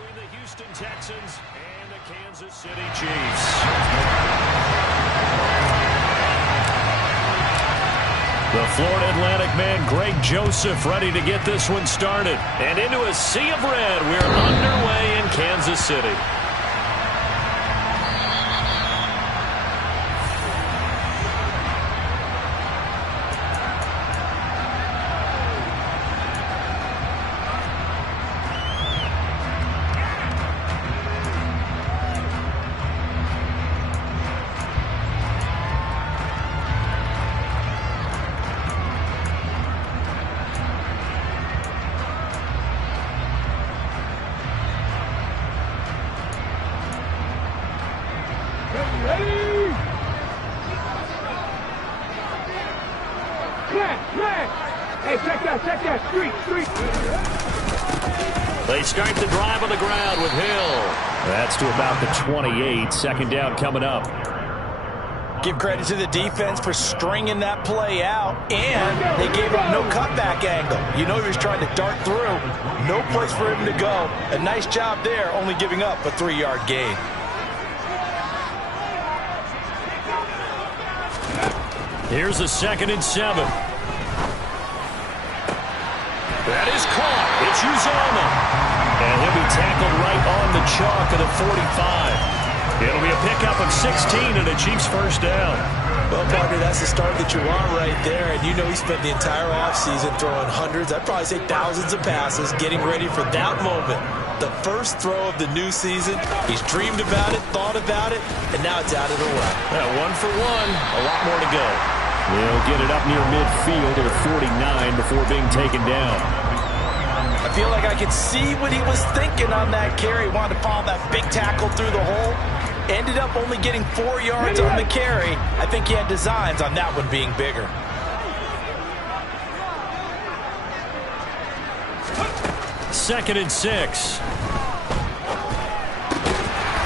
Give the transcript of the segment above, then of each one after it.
between the Houston Texans and the Kansas City Chiefs. The Florida Atlantic man, Greg Joseph, ready to get this one started. And into a sea of red, we're underway in Kansas City. They start the drive on the ground with Hill. That's to about the 28. Second down coming up. Give credit to the defense for stringing that play out, and they gave up no cutback angle. You know he was trying to dart through. No place for him to go. A nice job there, only giving up a 3-yard gain. Here's a 2nd and 7. That is caught. It's Uzomah. And he'll be tackled right on the chalk of the 45. It'll be a pickup of 16 and a Chiefs first down. Well, partner, that's the start that you want right there. And you know he spent the entire offseason throwing hundreds, I'd probably say thousands of passes, getting ready for that moment. The first throw of the new season. He's dreamed about it, thought about it, and now it's out of the way. Yeah, 1 for 1. A lot more to go. He'll get it up near midfield at a 49 before being taken down. I feel like I could see what he was thinking on that carry. Wanted to follow that big tackle through the hole. Ended up only getting 4 yards on the carry. I think he had designs on that one being bigger. Second and 6.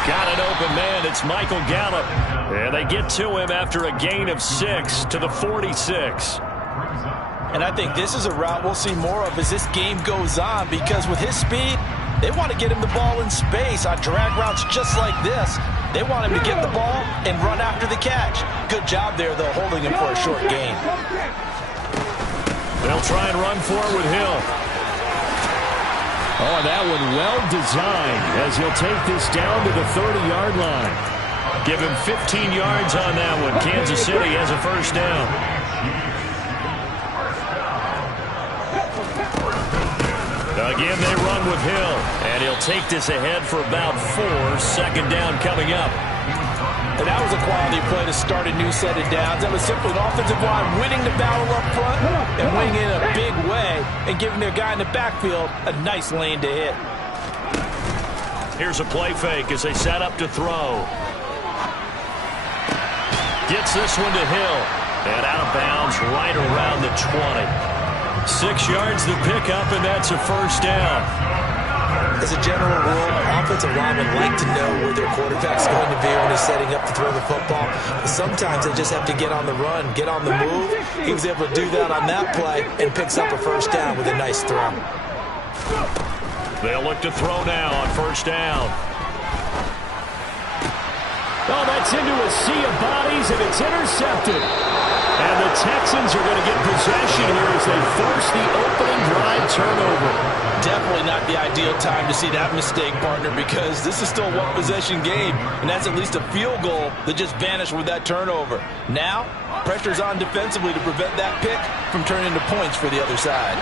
Got an open man. It's Michael Gallup. And they get to him after a gain of 6 to the 46. And I think this is a route we'll see more of as this game goes on, because with his speed, they want to get him the ball in space on drag routes just like this. They want him to get the ball and run after the catch. Good job there, though, holding him for a short gain. They'll try and run for it with Hill. Oh, that one well designed as he'll take this down to the 30-yard line. Give him 15 yards on that one. Kansas City has a first down. Again, they run with Hill, and he'll take this ahead for about 4. Second down coming up. And that was a quality play to start a new set of downs. That was simply an offensive line winning the battle up front and winning in a big way and giving their guy in the backfield a nice lane to hit. Here's a play fake as they set up to throw. Gets this one to Hill, and out of bounds right around the 20. 6 yards to pick up, and that's a first down. As a general rule, offensive linemen like to know where their quarterback's going to be when he's setting up to throw the football. But sometimes they just have to get on the run, get on the move. He was able to do that on that play and picks up a first down with a nice throw. They'll look to throw now on first down. Oh, that's into a sea of bodies, and it's intercepted. And the Texans are going to get possession here as they force the opening drive turnover. Definitely not the ideal time to see that mistake, partner, because this is still a one-possession game, and that's at least a field goal that just vanished with that turnover. Now, pressure's on defensively to prevent that pick from turning into points for the other side.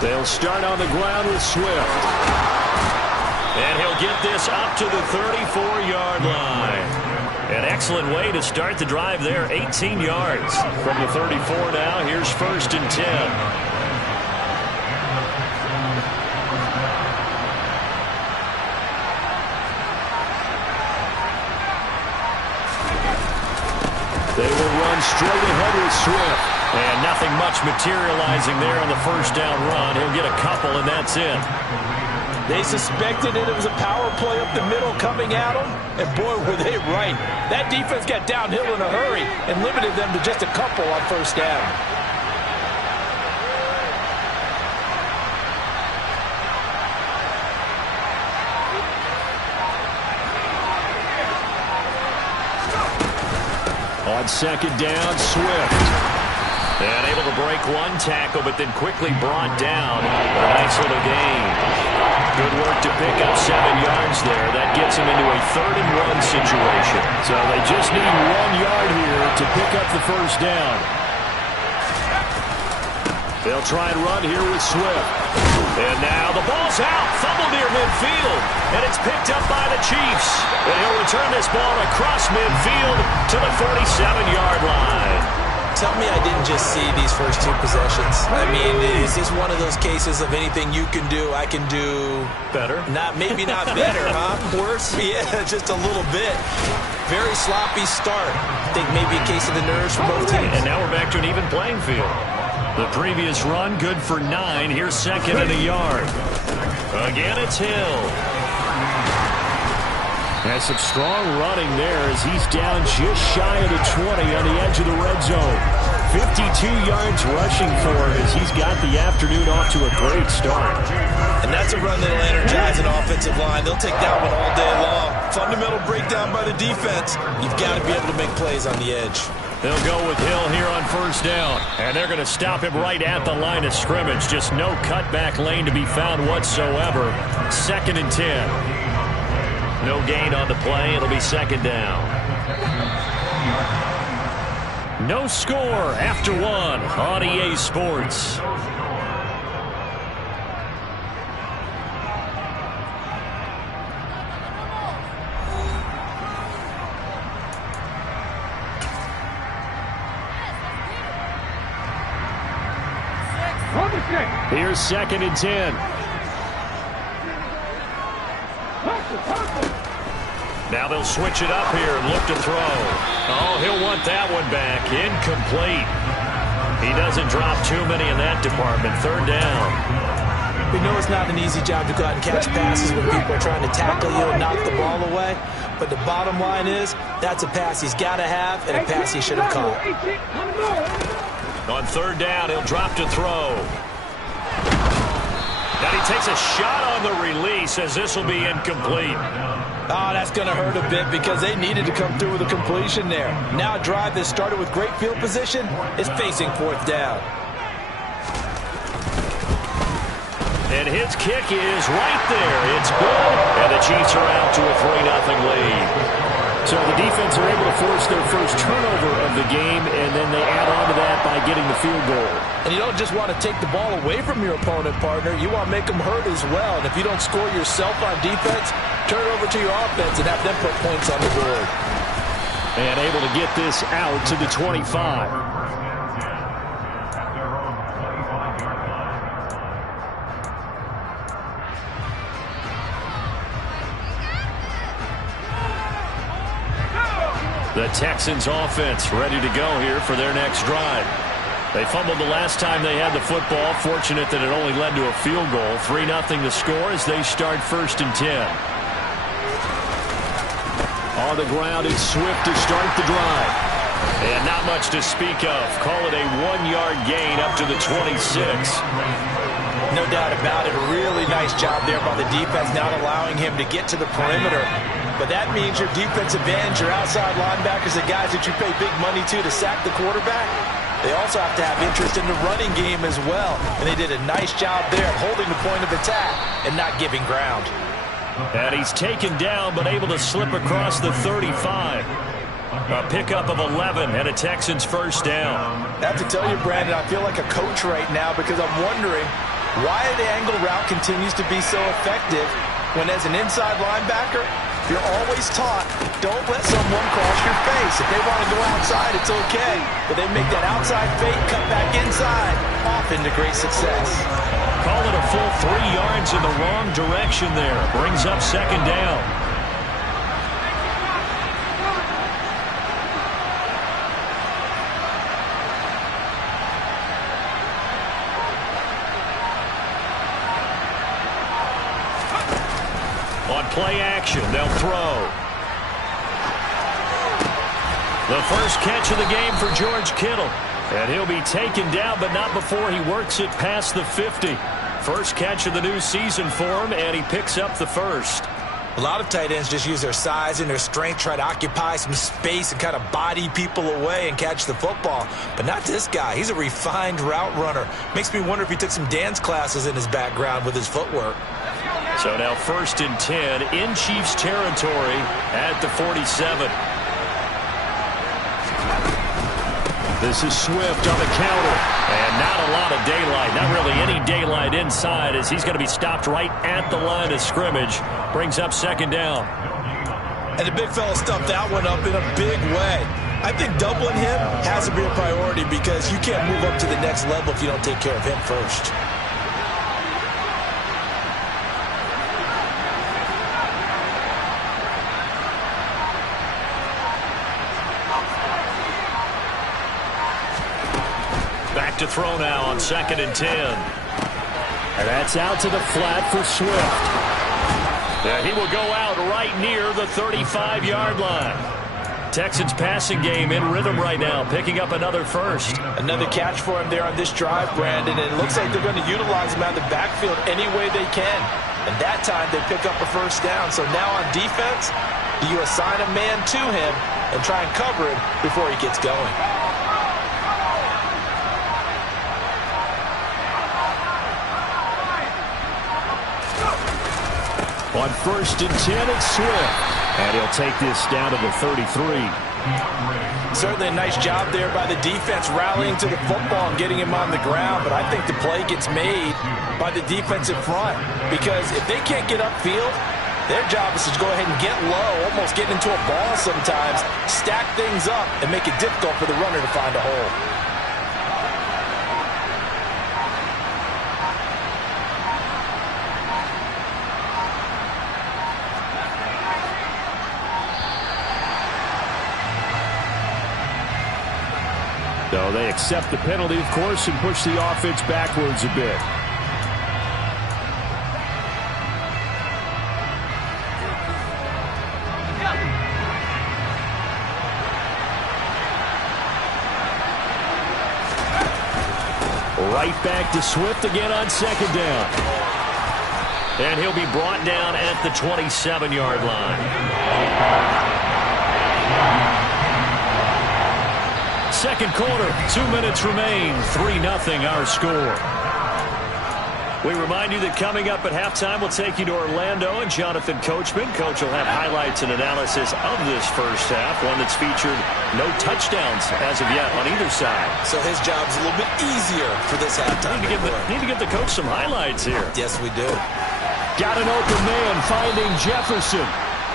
They'll start on the ground with Swift. And he'll get this up to the 34-yard line. An excellent way to start the drive there, 18 yards. From the 34 now, here's 1st and 10. They will run straight ahead with Swift. And nothing much materializing there on the first down run. He'll get a couple, and that's it. They suspected it was a power play up the middle coming at them, and boy, were they right. That defense got downhill in a hurry and limited them to just a couple on first down. On second down, Swift. And able to break one tackle, but then quickly brought down. A nice little gain. Good work to pick up 7 yards there. That gets him into a 3rd-and-1 situation. So they just need 1 yard here to pick up the first down. They'll try and run here with Swift. And now the ball's out. Fumble near midfield. And it's picked up by the Chiefs. And he'll return this ball across midfield to the 47-yard line. Tell me I didn't just see these first 2 possessions. I mean, is this one of those cases of anything you can do, I can do better? Maybe not better, huh? Worse? Yeah, just a little bit. Very sloppy start. I think maybe a case of the nerves for both teams. And now we're back to an even playing field. The previous run, good for 9. Here's 2nd and a yard. Again, it's Hill. Has some strong running there as he's down just shy of the 20 on the edge of the red zone. 52 yards rushing for him as he's got the afternoon off to a great start. And that's a run that'll energize an offensive line. They'll take that one all day long. Fundamental breakdown by the defense. You've got to be able to make plays on the edge. They'll go with Hill here on first down. And they're going to stop him right at the line of scrimmage. Just no cutback lane to be found whatsoever. 2nd and 10. No gain on the play. It'll be 2nd down. No score after 1 on EA Sports. Here's 2nd and 10. Now they'll switch it up here and look to throw. Oh, he'll want that one back. Incomplete. He doesn't drop too many in that department. 3rd down. We know it's not an easy job to go out and catch passes when people are trying to tackle you and knock the ball away. But the bottom line is, that's a pass he's got to have and a pass he should have caught. On 3rd down, he'll drop to throw. Now he takes a shot on the release as this will be incomplete. Oh, that's going to hurt a bit because they needed to come through with a completion there. Now a drive that started with great field position is facing 4th down. And his kick is right there. It's good. And the Chiefs are out to a 3-0 lead. So the defense are able to force their first turnover of the game, and then they add on to that by getting the field goal. And you don't just want to take the ball away from your opponent, partner. You want to make them hurt as well. And if you don't score yourself on defense, turn it over to your offense and have them put points on the board. And able to get this out to the 25. The Texans offense ready to go here for their next drive. They fumbled the last time they had the football. Fortunate that it only led to a field goal. 3-0 the score as they start 1st and 10. On the ground, it's Swift to start the drive. And not much to speak of. Call it a 1-yard gain up to the 26. No doubt about it. A really nice job there by the defense, not allowing him to get to the perimeter. But that means your defensive ends, your outside linebackers, the guys that you pay big money to sack the quarterback, they also have to have interest in the running game as well. And they did a nice job there of holding the point of attack and not giving ground. And he's taken down but able to slip across the 35. A pickup of 11 and a Texans first down. I have to tell you, Brandon, I feel like a coach right now because I'm wondering why the angle route continues to be so effective when as an inside linebacker, you're always taught, don't let someone cross your face. If they want to go outside, it's okay. But they make that outside fake, cut back inside, often to great success. Call it a full 3 yards in the wrong direction there. Brings up 2nd down. On play action, they'll throw. The first catch of the game for George Kittle. And he'll be taken down, but not before he works it past the 50. First catch of the new season for him, and he picks up the first. A lot of tight ends just use their size and their strength, try to occupy some space and kind of body people away and catch the football. But not this guy. He's a refined route runner. Makes me wonder if he took some dance classes in his background with his footwork. So now 1st and 10 in Chiefs territory at the 47. This is Swift on the counter. And not a lot of daylight. Not really any daylight inside as he's going to be stopped right at the line of scrimmage. Brings up 2nd down. And the big fella stuffed that one up in a big way. I think doubling him has to be a priority because you can't move up to the next level if you don't take care of him first. To throw now on 2nd and 10. And that's out to the flat for Swift. And he will go out right near the 35-yard line. Texans passing game in rhythm right now, picking up another first. Another catch for him there on this drive, Brandon. And it looks like they're going to utilize him out of the backfield any way they can. And that time they pick up a first down. So now on defense, do you assign a man to him and try and cover him before he gets going? On 1st and 10, it's Swift. And he'll take this down to the 33. Certainly a nice job there by the defense rallying to the football and getting him on the ground. But I think the play gets made by the defensive front. Because if they can't get upfield, their job is to go ahead and get low, almost get into a ball sometimes, stack things up, and make it difficult for the runner to find a hole. So they accept the penalty, of course, and push the offense backwards a bit. Right back to Swift again on 2nd down. And he'll be brought down at the 27-yard line. Second quarter, 2 minutes remain, 3-0 our score. We remind you that coming up at halftime, we'll take you to Orlando and Jonathan Coachman. Coach will have highlights and analysis of this first half, one that's featured no touchdowns as of yet on either side. So his job's a little bit easier for this halftime. Need to give the coach some highlights here. Yes, we do. Got an open man finding Jefferson.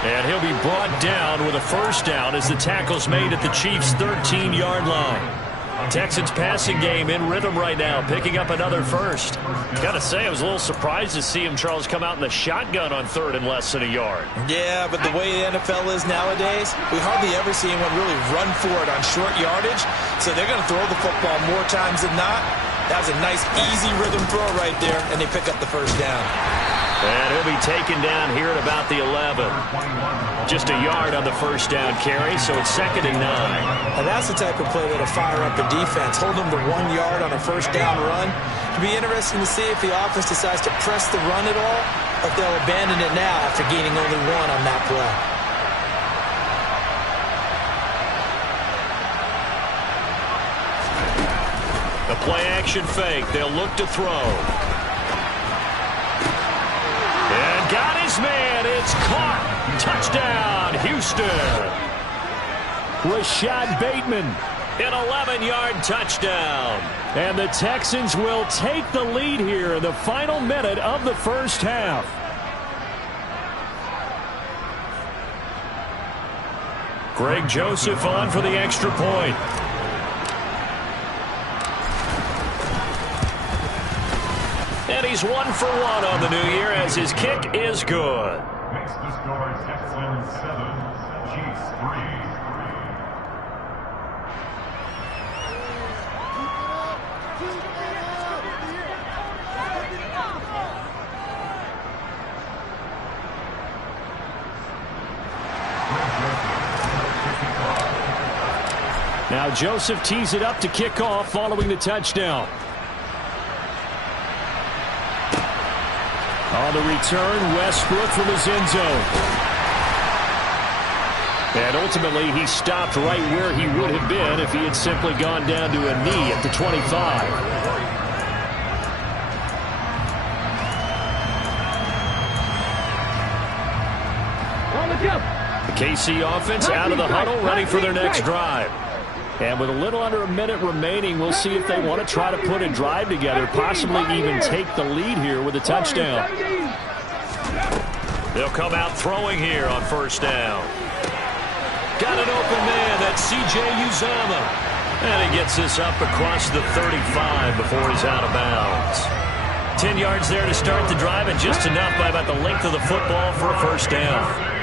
And he'll be brought down with a first down as the tackle's made at the Chiefs' 13-yard line. Texans passing game in rhythm right now, picking up another first. Gotta say, I was a little surprised to see him, Charles, come out in the shotgun on 3rd and less than a yard. Yeah, but the way the NFL is nowadays, we hardly ever see anyone really run for it on short yardage. So they're going to throw the football more times than not. That was a nice, easy rhythm throw right there, and they pick up the first down. And he'll be taken down here at about the 11. Just a yard on the first down carry, so it's 2nd and 9. And that's the type of play that'll fire up a defense. Hold them to 1 yard on a first down run. It'll be interesting to see if the offense decides to press the run at all, or if they'll abandon it now after gaining only 1 on that play. The play action fake. They'll look to throw. And got his man. It's caught. Touchdown, Houston. Rashad Bateman, an 11-yard touchdown. And the Texans will take the lead here in the final minute of the first half. Greg Joseph on for the extra point. And he's 1 for 1 on the new year as his kick is good. Makes the score Texans 7, Chiefs 3. Now Joseph tees it up to kick off following the touchdown. On the return, Westbrook from his end zone. And ultimately, he stopped right where he would have been if he had simply gone down to a knee at the 25. The KC offense out of the huddle, ready for their next drive. And with a little under a minute remaining, we'll see if they want to try to put a drive together, possibly even take the lead here with a touchdown. They'll come out throwing here on first down. Got an open man, that's C.J. Uzomah. And he gets this up across the 35 before he's out of bounds. 10 yards there to start the drive, and just enough by about the length of the football for a first down.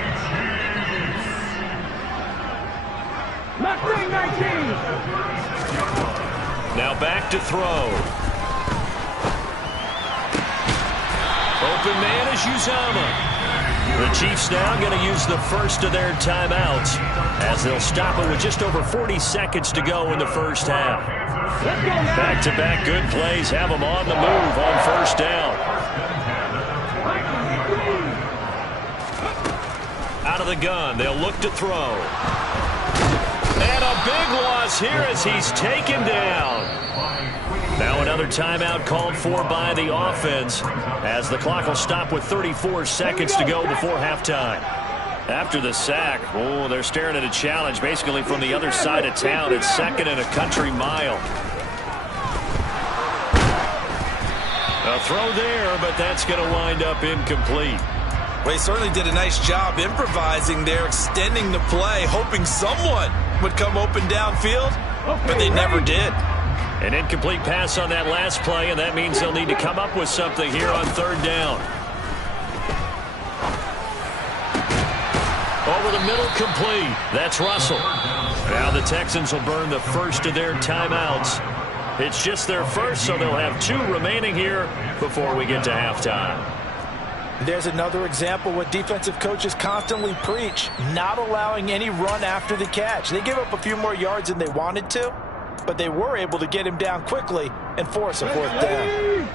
Now back to throw. Open man is Uzomah. The Chiefs now going to use the first of their timeouts as they'll stop it with just over 40 seconds to go in the first half. Back-to-back good plays have them on the move on first down. Out of the gun, they'll look to throw. And a big loss here as he's taken down. Now another timeout called for by the offense as the clock will stop with 34 seconds to go before halftime. After the sack, they're staring at a challenge basically from the other side of town. It's second and a country mile. A throw there, but that's going to wind up incomplete. Well, he certainly did a nice job improvising there, extending the play, hoping someone would come open downfield, but they never did. An incomplete pass on that last play, and that means they'll need to come up with something here on third down. Over the middle, complete. That's Russell. Now the Texans will burn the first of their timeouts. It's just their first, so they'll have 2 remaining here before we get to halftime. There's another example what defensive coaches constantly preach, not allowing any run after the catch. They give up a few more yards than they wanted to, but they were able to get him down quickly and force a fourth down.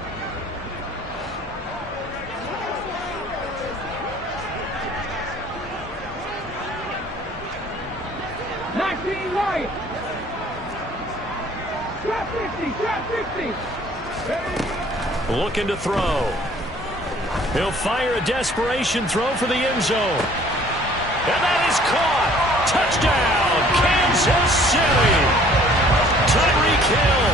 Looking to throw. He'll fire a desperation throw for the end zone. And that is caught. Touchdown, Kansas City. Tyreek Hill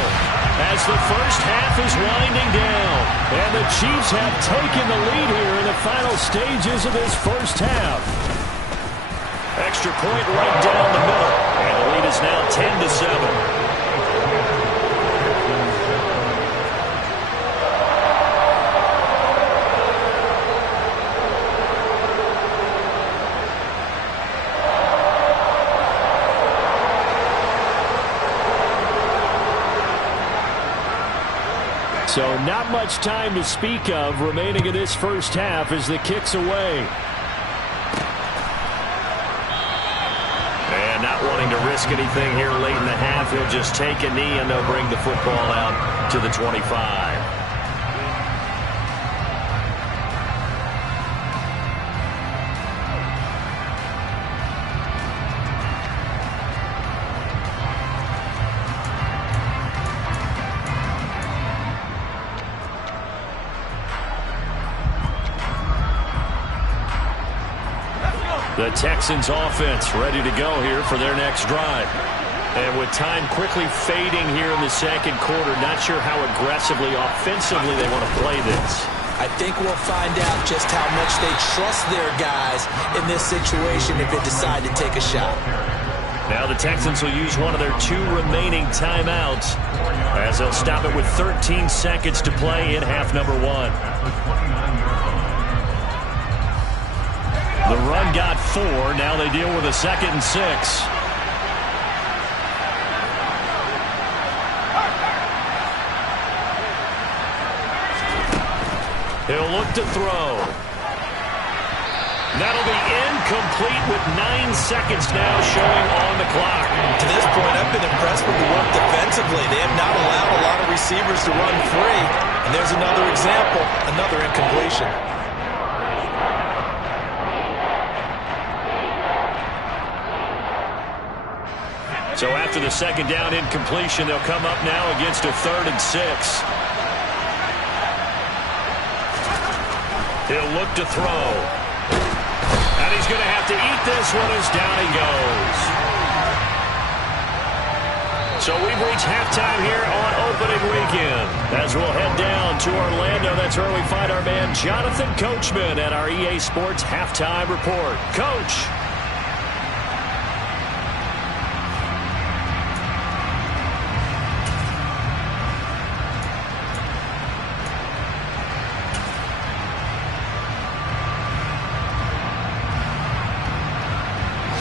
as the first half is winding down. And the Chiefs have taken the lead here in the final stages of this first half. Extra point right down the middle. And the lead is now 10-7. So not much time to speak of remaining in this first half as the kick's away. And not wanting to risk anything here late in the half, he'll just take a knee and they'll bring the football out to the 25. The Texans offense ready to go here for their next drive. And with time quickly fading here in the second quarter, not sure how aggressively, offensively they want to play this. I think we'll find out just how much they trust their guys in this situation if they decide to take a shot. Now the Texans will use one of their 2 remaining timeouts as they'll stop it with 13 seconds to play in half number 1. The run got 4. Now they deal with a 2nd and 6. He'll look to throw. That'll be incomplete with 9 seconds now showing on the clock. To this point, I've been impressed with the work defensively. They have not allowed a lot of receivers to run free. And there's another example, another incompletion. So after the second down incompletion, they'll come up now against a 3rd and 6. He'll look to throw. And he's going to have to eat this one as down he goes. So we've reached halftime here on opening weekend. As we'll head down to Orlando, that's where we find our man Jonathan Coachman at our EA Sports Halftime Report. Coach.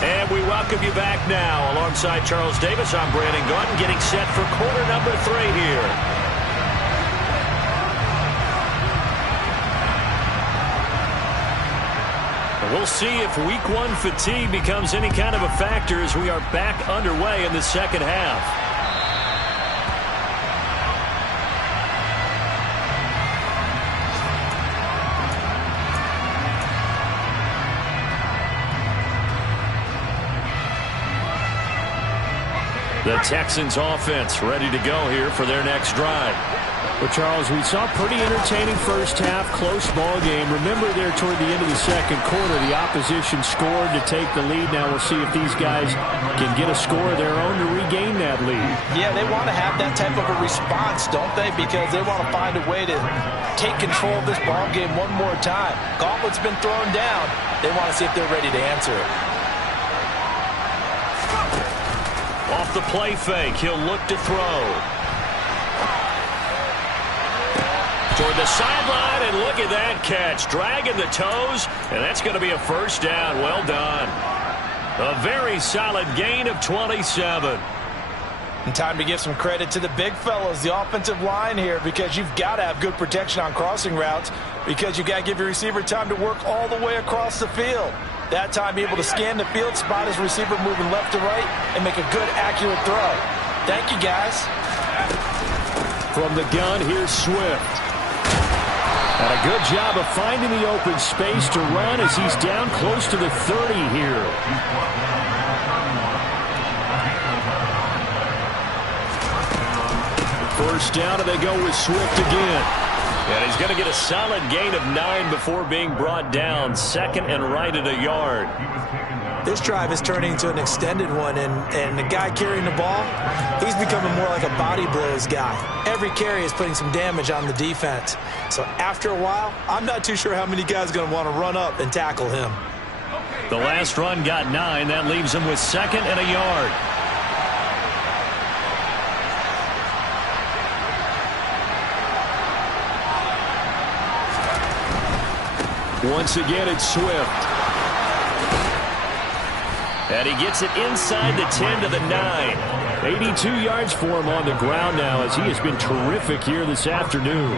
And we welcome you back now. Alongside Charles Davis, I'm Brandon Gordon, getting set for quarter number 3 here. We'll see if week 1 fatigue becomes any kind of a factor as we are back underway in the second half. The Texans offense ready to go here for their next drive. Well, Charles, we saw a pretty entertaining first half, close ball game. Remember there toward the end of the second quarter, the opposition scored to take the lead. Now we'll see if these guys can get a score of their own to regain that lead. Yeah, they want to have that type of a response, don't they? Because they want to find a way to take control of this ball game one more time. Gauntlet's been thrown down. They want to see if they're ready to answer it. Off the play fake, he'll look to throw. Toward the sideline, and look at that catch. Dragging the toes, and that's going to be a first down. Well done. A very solid gain of 27. And time to give some credit to the big fellas, the offensive line here, because you've got to have good protection on crossing routes, because you've got to give your receiver time to work all the way across the field. That time, be able to scan the field, spot his receiver moving left to right, and make a good, accurate throw. Thank you, guys. From the gun, here's Swift. And a good job of finding the open space to run as he's down close to the 30 here. First down, and they go with Swift again. And he's going to get a solid gain of 9 before being brought down. 2nd and right at a yard. This drive is turning into an extended one, and the guy carrying the ball, he's becoming more like a body blows guy. Every carry is putting some damage on the defense. So after a while, I'm not too sure how many guys are going to want to run up and tackle him. The last run got 9. That leaves him with 2nd and a yard. Once again, it's Swift. And he gets it inside the 10 to the 9. 82 yards for him on the ground now as he has been terrific here this afternoon.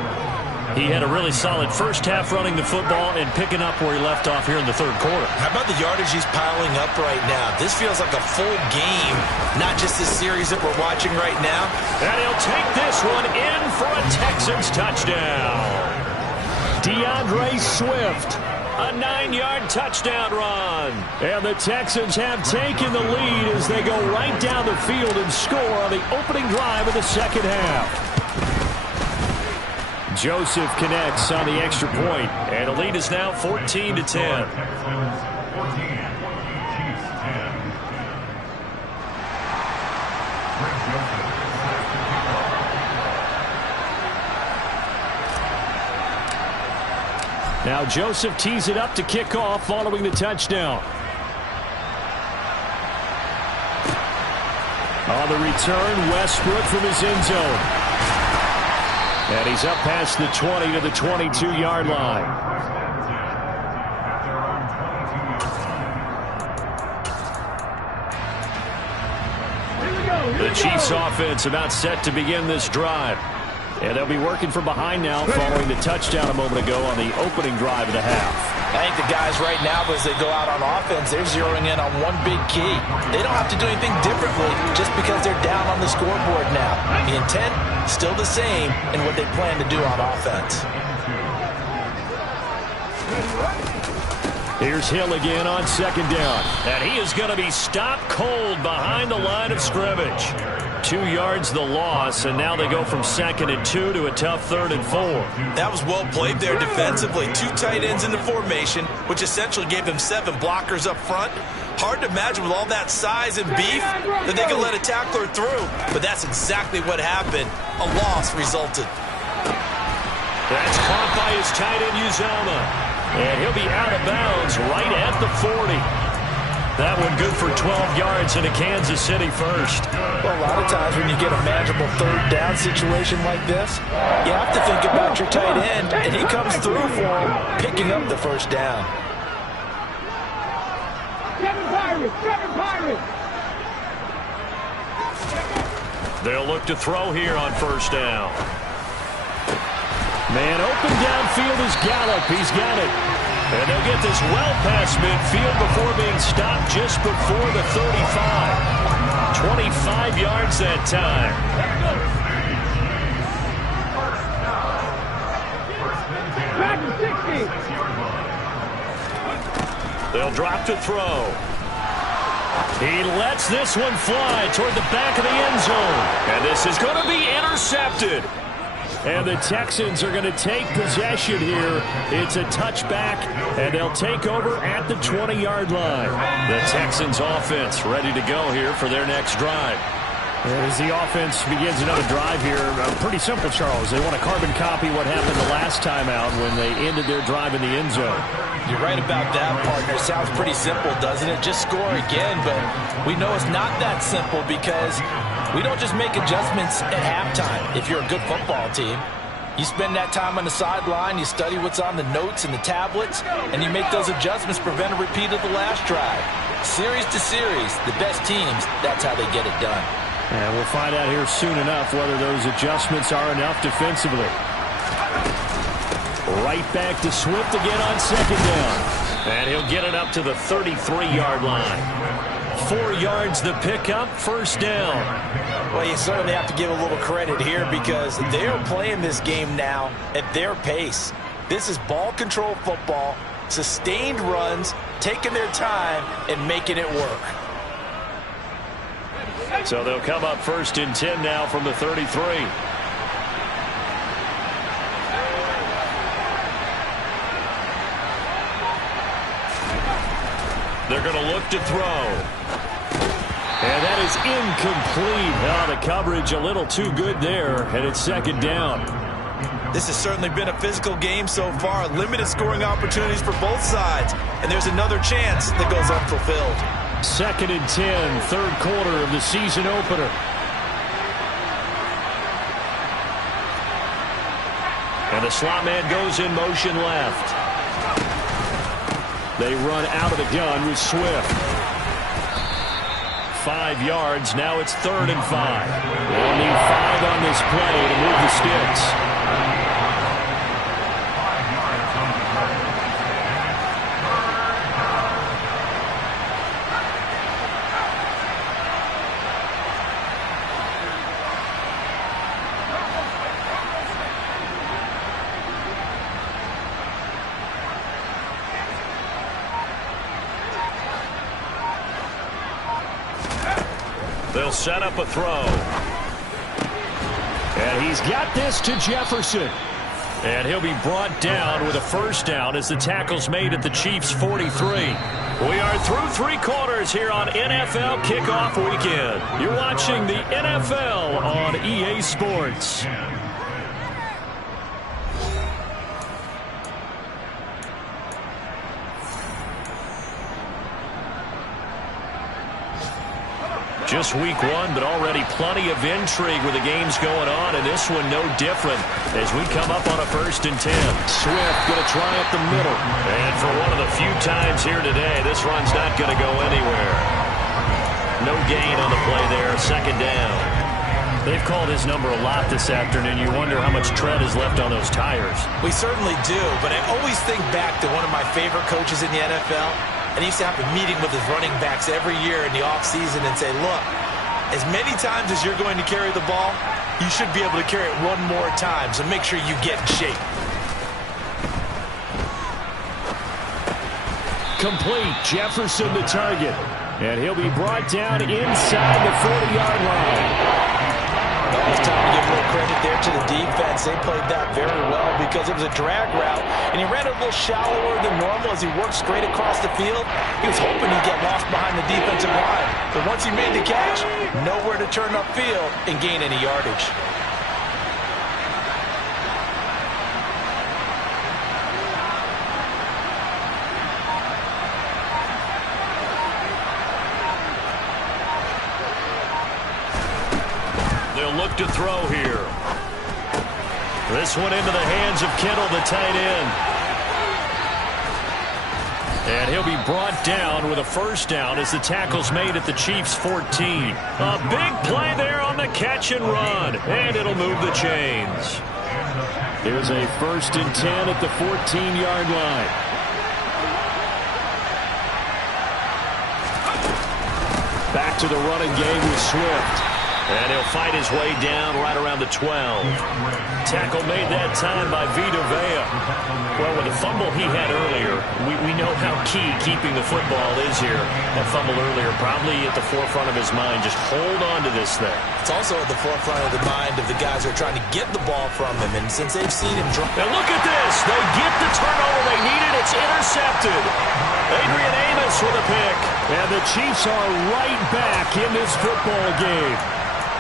He had a really solid first half running the football and picking up where he left off here in the 3rd quarter. How about the yardage he's piling up right now? This feels like a full game, not just this series that we're watching right now. And he'll take this one in for a Texans touchdown. DeAndre Swift. A 9-yard touchdown run. And the Texans have taken the lead as they go right down the field and score on the opening drive of the second half. Joseph connects on the extra point, and the lead is now 14 to 10. Now Joseph tees it up to kick off following the touchdown. On the return, Westbrook from his end zone. And he's up past the 20 to the 22-yard line. The Chiefs offense about set to begin this drive. And they'll be working from behind now following the touchdown a moment ago on the opening drive of the half. I think the guys right now, as they go out on offense, they're zeroing in on one big key. They don't have to do anything differently just because they're down on the scoreboard now. The intent, still the same in what they plan to do on offense. Here's Hill again on second down. And he is going to be stopped cold behind the line of scrimmage. 2 yards the loss, and now they go from 2nd and 2 to a tough 3rd and 4. That was well played there defensively. 2 tight ends in the formation, which essentially gave them 7 blockers up front. Hard to imagine with all that size and beef that they could let a tackler through, but that's exactly what happened. A loss resulted. That's caught by his tight end, Uzoma. And he'll be out of bounds right at the 40. That one good for 12 yards into Kansas City first. Well, a lot of times when you get a manageable 3rd down situation like this, you have to think about your tight end, and he comes through for him, picking up the 1st down. They'll look to throw here on 1st down. Man open downfield is Gallup. He's got it. And they'll get this well past midfield before being stopped just before the 35. 25 yards that time. They'll drop to throw. He lets this one fly toward the back of the end zone. And this is going to be intercepted. And the Texans are going to take possession here. It's a touchback, and they'll take over at the 20-yard line. The Texans offense ready to go here for their next drive. As the offense begins another drive here, pretty simple, Charles. They want to carbon copy what happened the last time out when they ended their drive in the end zone. You're right about that, partner. Sounds pretty simple, doesn't it? Just score again, but we know it's not that simple because we don't just make adjustments at halftime. If you're a good football team, you spend that time on the sideline, you study what's on the notes and the tablets, and you make those adjustments, prevent a repeat of the last drive. Series to series, the best teams, that's how they get it done. And we'll find out here soon enough whether those adjustments are enough defensively. Right back to Swift again on second down. And he'll get it up to the 33-yard line. 4 yards the pickup, 1st down. Well, you certainly have to give a little credit here because they are playing this game now at their pace. This is ball control football, sustained runs, taking their time, and making it work. So they'll come up 1st and 10 now from the 33. They're going to look to throw. And that is incomplete. Oh, the coverage a little too good there, and it's 2nd down. This has certainly been a physical game so far. Limited scoring opportunities for both sides. And there's another chance that goes unfulfilled. 2nd and 10, 3rd quarter of the season opener. And the slot man goes in motion left. They run out of the gun with Swift. 5 yards. Now it's 3rd and 5. They'll need 5 on this play to move the sticks. They'll set up a throw. And he's got this to Jefferson. And he'll be brought down with a 1st down as the tackle's made at the Chiefs' 43. We are through 3 quarters here on NFL Kickoff Weekend. You're watching the NFL on EA Sports. Just week 1, but already plenty of intrigue with the games going on, and this one no different as we come up on a 1st and 10. Swift going to try up the middle. And for one of the few times here today, this run's not going to go anywhere. No gain on the play there, 2nd down. They've called his number a lot this afternoon. You wonder how much tread is left on those tires. We certainly do, but I always think back to one of my favorite coaches in the NFL, and he used to have a meeting with his running backs every year in the offseason and say, look, as many times as you're going to carry the ball, you should be able to carry it one more time, so make sure you get in shape. Complete. Jefferson the target. And he'll be brought down inside the 40-yard line. It's time to give a little credit there to the defense. They played that very well because it was a drag route, and he ran a little shallower than normal as he worked straight across the field. He was hoping he'd get lost behind the defensive line. But once he made the catch, nowhere to turn upfield and gain any yardage. Look to throw here. This one into the hands of Kittle, the tight end. And he'll be brought down with a first down as the tackle's made at the Chiefs' 14. A big play there on the catch and run. And it'll move the chains. Here's a 1st and 10 at the 14-yard line. Back to the running game with Swift. And he'll fight his way down right around the 12. Tackle made that time by Vita Vea. Well, with the fumble he had earlier, we know how key keeping the football is here. That fumble earlier probably at the forefront of his mind. Just hold on to this thing. It's also at the forefront of the mind of the guys who are trying to get the ball from him. And since they've seen him drop. Now look at this. They get the turnover they needed. It's intercepted. Adrian Amos with a pick. And the Chiefs are right back in this football game.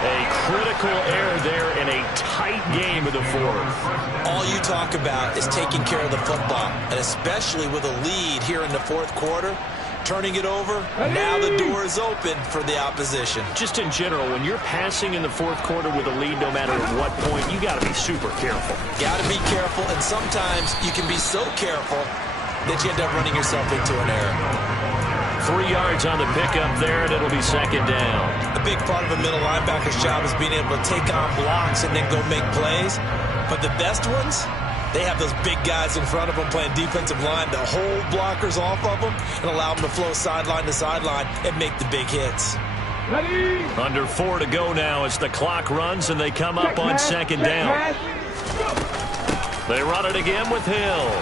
A critical error there in a tight game of the fourth. All you talk about is taking care of the football, and especially with a lead here in the fourth quarter, turning it over, now the door is open for the opposition. Just in general, when you're passing in the fourth quarter with a lead, no matter at what point, you got to be super careful. Got to be careful, and sometimes you can be so careful that you end up running yourself into an error. 3 yards on the pickup there, and it'll be second down. A big part of a middle linebacker's job is being able to take on blocks and then go make plays. But the best ones, they have those big guys in front of them playing defensive line to hold blockers off of them and allow them to flow sideline to sideline and make the big hits. Under 4 to go now as the clock runs and they come up on second down. They run it again with Hill.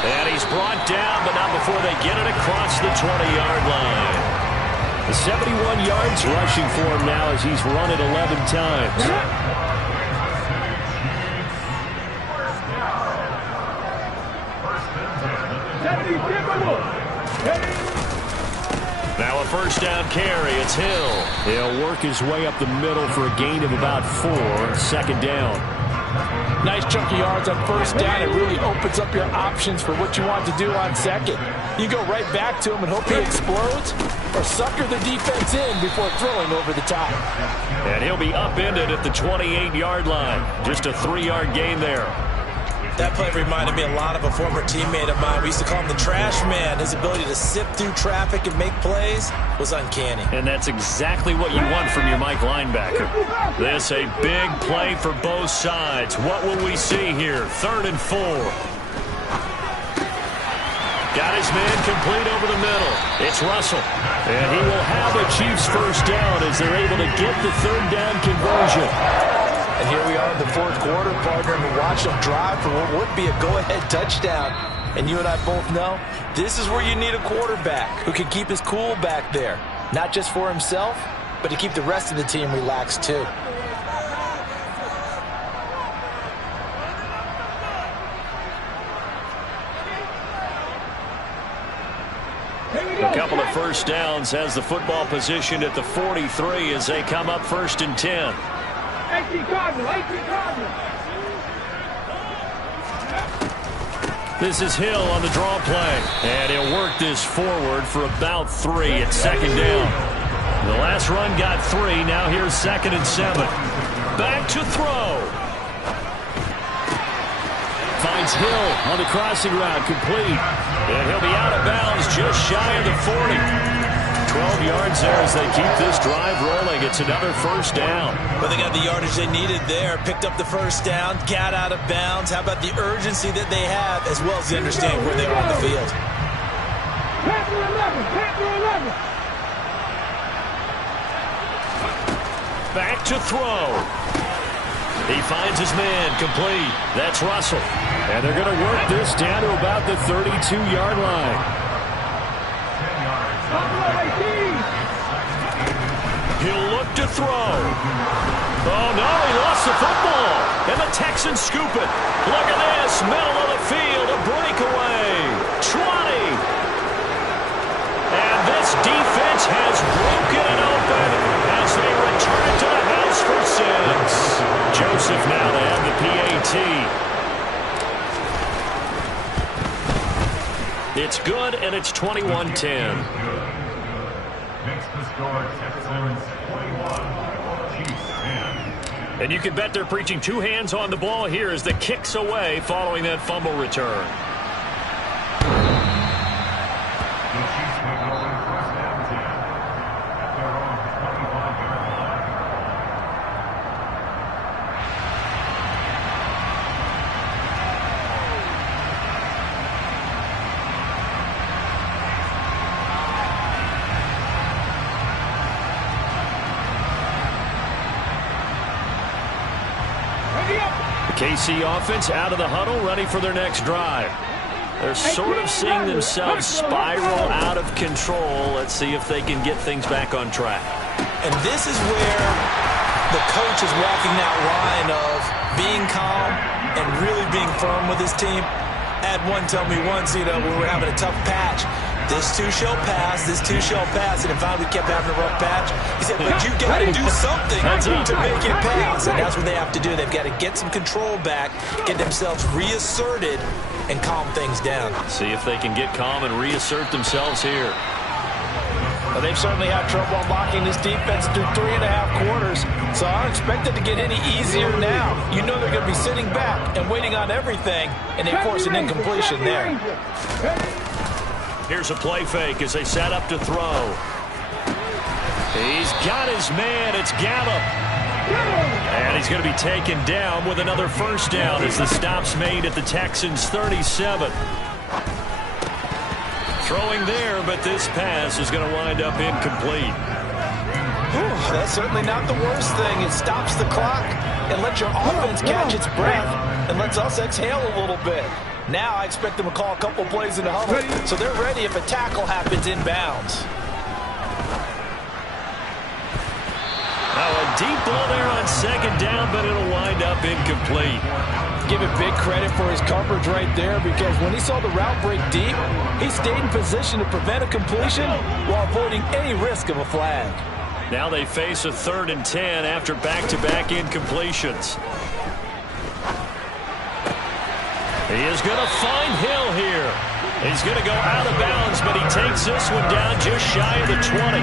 And he's brought down, but not before they get it across the 20-yard line. The 71 yards rushing for him now as he's run it 11 times. Now a first down carry. It's Hill. He'll work his way up the middle for a gain of about 4. Second down. Nice chunk of yards on first down. It really opens up your options for what you want to do on second. You go right back to him and hope he explodes, or sucker the defense in before throwing over the top. And he'll be upended at the 28-yard line. Just a 3-yard gain there. That play reminded me a lot of a former teammate of mine. We used to call him the trash man. His ability to sift through traffic and make plays was uncanny. And that's exactly what you want from your Mike linebacker. This a big play for both sides. What will we see here? 3rd and 4. Got his man complete over the middle. It's Russell. And he will have a Chiefs first down as they're able to get the 3rd down conversion. And here we are in the fourth quarter, partner, and watch them drive for what would be a go-ahead touchdown. And you and I both know this is where you need a quarterback who can keep his cool back there. Not just for himself, but to keep the rest of the team relaxed too. A couple of first downs has the football positioned at the 43 as they come up 1st and 10. This is Hill on the draw play. And he'll work this forward for about 3 at second down. The last run got 3. Now here's 2nd and 7. Back to throw. Finds Hill on the crossing route, complete. And he'll be out of bounds just shy of the 40. 12 yards there as they keep this drive rolling. It's another first down. But they got the yardage they needed there. Picked up the first down, got out of bounds. How about the urgency that they have, as well as the understanding where they are on the field. Panther 11, Panther 11. Back to throw. He finds his man, complete. That's Russell. And they're going to work this down to about the 32-yard line. 10 yards. He'll look to throw. Oh, no, he lost the football. And the Texans scoop it. Look at this, middle of the field, a breakaway. 20. And this defense has broken it open as they return it to the house for 6. Joseph now to have the PAT. It's good, and it's 21-10. Makes the score Texans 21, Chiefs 10. And you can bet they're preaching two hands on the ball here as the kick's away following that fumble return. The Chiefs make it on first down 10 at their own 25-yard line. The KC offense out of the huddle, ready for their next drive. They're sort of seeing themselves spiral out of control. Let's see if they can get things back on track. And this is where the coach is walking that line of being calm and really being firm with his team. I had one tell me once, when we were having a tough patch, this too shall pass, this too shall pass. And in fact, we kept having a rough patch. He said, but you got to do something to make it pass. And that's what they have to do. They've got to get some control back, get themselves reasserted, and calm things down. See if they can get calm and reassert themselves here. Well, they've certainly had trouble unlocking this defense through 3.5 quarters, so I don't expect it to get any easier now. You know they're going to be sitting back and waiting on everything, and they force an incompletion there. Here's a play fake as they set up to throw. He's got his man. It's Gallup. And he's going to be taken down with another first down as the stop's made at the Texans' 37. Throwing there, but this pass is going to wind up incomplete. That's certainly not the worst thing. It stops the clock and lets your offense catch its breath and lets us exhale a little bit. Now I expect them to call a couple plays in the huddle, so they're ready if a tackle happens inbounds. Now a deep ball there on second down, but it'll wind up incomplete. Give it big credit for his coverage right there, because when he saw the route break deep, he stayed in position to prevent a completion while avoiding any risk of a flag. Now they face a 3rd and 10 after back-to-back incompletions. He is going to find Hill here. He's going to go out of bounds, but he takes this one down just shy of the 20.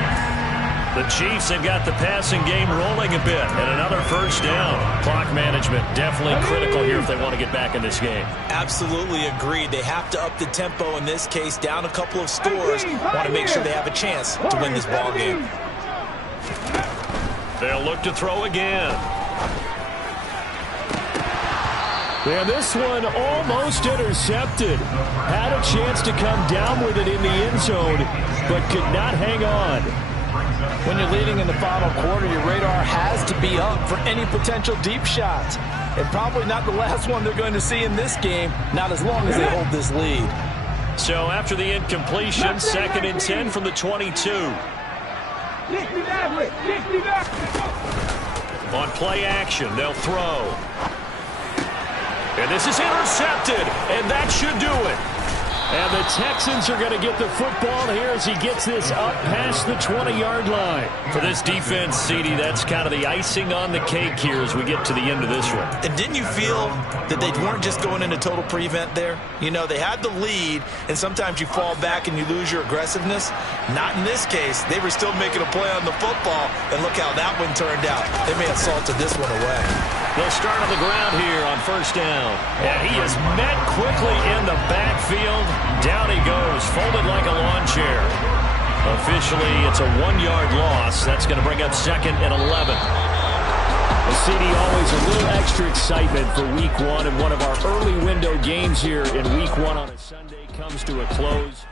The Chiefs have got the passing game rolling a bit, and another first down. Clock management definitely critical here if they want to get back in this game. Absolutely agreed. They have to up the tempo in this case, down a couple of scores. Want to make sure they have a chance to win this ball game. They'll look to throw again. And this one almost intercepted. Had a chance to come down with it in the end zone, but could not hang on. When you're leading in the final quarter, your radar has to be up for any potential deep shots. And probably not the last one they're going to see in this game, not as long as they hold this lead. So after the incompletion, 2nd and 10 from the 22. On play action, they'll throw. And this is intercepted, and that should do it. And the Texans are going to get the football here as he gets this up past the 20-yard line. For this defense, CD, that's kind of the icing on the cake here as we get to the end of this one. And didn't you feel that they weren't just going into total prevent there? You know, they had the lead, and sometimes you fall back and you lose your aggressiveness. Not in this case. They were still making a play on the football, and look how that one turned out. They may have salted this one away. They'll start on the ground here on first down. And he is met quickly in the backfield. Down he goes, folded like a lawn chair. Officially, it's a 1-yard loss. That's going to bring up 2nd and 11. Well, CD, always a little extra excitement for Week 1, and one of our early window games here in Week 1 on a Sunday comes to a close.